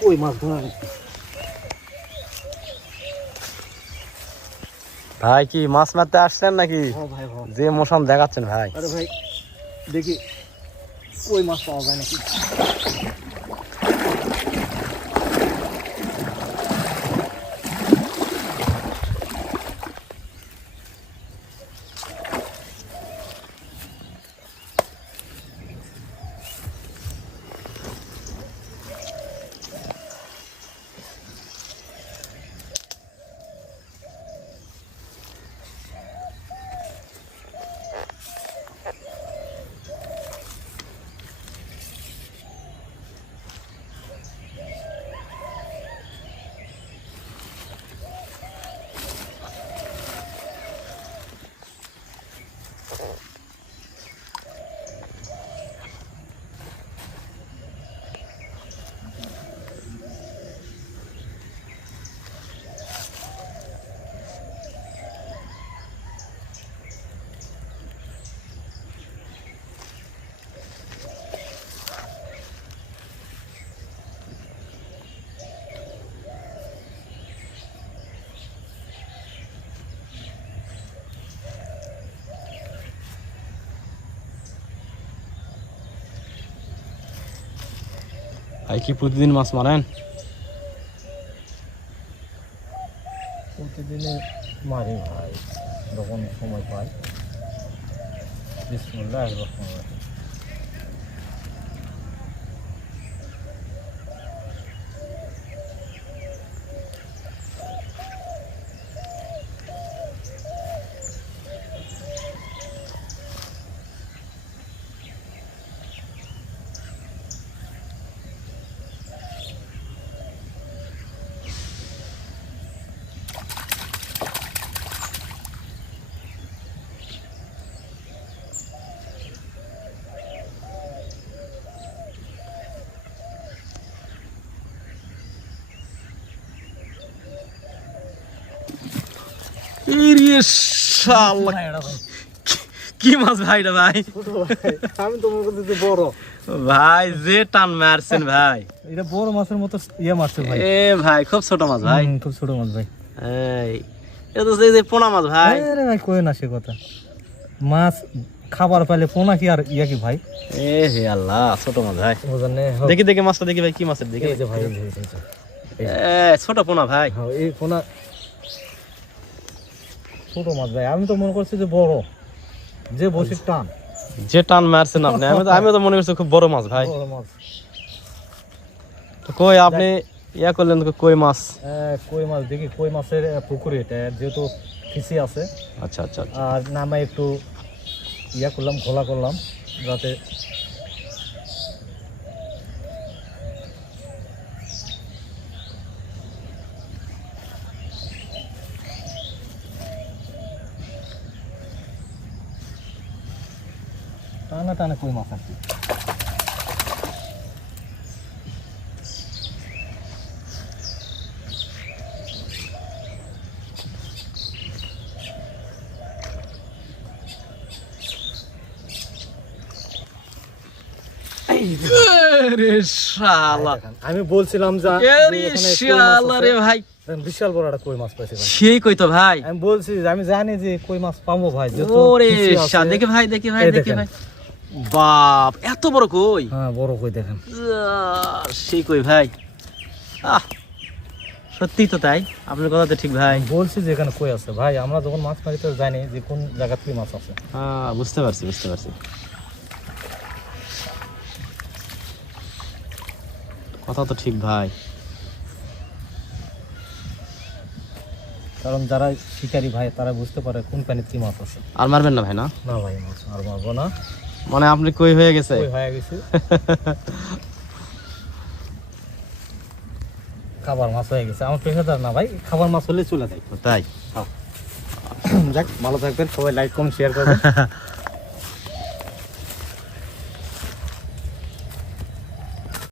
কই মাছ ধরা ভাই কি মাছ মারতে আসছেন নাকি? ভাই যে মৌসুম দেখাচ্ছেন ভাই। আরে ভাই দেখি কই মাছ পাওয়া যায় নাকি। ভাই কি প্রতিদিন মাছ মারেন? প্রতিদিনে মারি ভাই, যখন সময় পাই। বিসমিল্লাহির রহমানির রহিম। কি মাছ ভাই রে ভাই? আমি তোমার কাছে বড় ভাই যে টান মারছেন ভাই, এটা বড় মাছের মতো ইয়ে মারছে ভাই। এ ভাই খুব ছোট মাছ ভাই, খুব ছোট মাছ ভাই। এই এটা তো সেই যে পোনা মাছ ভাই। আরে ভাই কই না সে কথা, মাছ খাবার পাইলে পোনা কি আর ইয়া কি ভাই। এ হে আল্লাহ, ছোট মাছ ভাই। বুঝেন না? দেখি দেখি মাছটা দেখি ভাই, কি মাছের দেখি। এই যে ভাই, ছোট পোনা ভাই। হ্যাঁ এই পোনা ছোট মাছ ভাই। আমি তো মনে করছি যে বড়, যে বসির টান, যে টান মারছেন আপনি, আমিও তো মনে করছি খুব বড় মাছ ভাই। বড় মাছ। তো কই আপনি ইয়া করলেন কই মাছ? কই মাছ দেখি, কই মাছের পুকুরে এটা, যেহেতু ফিসি আছে। আচ্ছা আচ্ছা আচ্ছা। আর নামাই একটু ইয়া করলাম, ঘোলা করলাম যাতে টানা টানা কই মাছ আর কি। আমি বলছিলাম যে রে ভাই, বিশাল বড় একটা কই মাছ পাইছি ভাই। সেই কই তো ভাই, আমি বলছি যে আমি জানি যে কই মাছ পাবো ভাই। ওরে দেখি ভাই, দেখি ভাই, দেখি ভাই, বাপ এত বড় কই। হ্যাঁ বড় কই দেখেন, সেই কই ভাই। আহ সত্যি তো তাই, আপনার কথা তো ঠিক ভাই। বলছি যে এখানে কই আছে ভাই। আমরা যখন মাছ মারি তো জানি যে কোন জায়গা থেকে মাছ আছে। হ্যাঁ বুঝতে পারছি, বুঝতে পারছি, কথা তো ঠিক ভাই। কারণ যারা শিকারী ভাই তারা বুঝতে পারে কোন পানিতে কি মাছ আছে। আর মারবেন না ভাই? না না ভাই, মাছ আর মারবো না। মানে আপনি কই হয়ে গেছে? কই হয়ে গেছে। খাবার মাছ হয়ে গেছে। আমার পেশাদার না ভাই, খাবার মাছ হলে চলে যায়। তাই যাক, ভালো থাকবেন সবাই, লাইক কমেন্ট শেয়ার করবেন।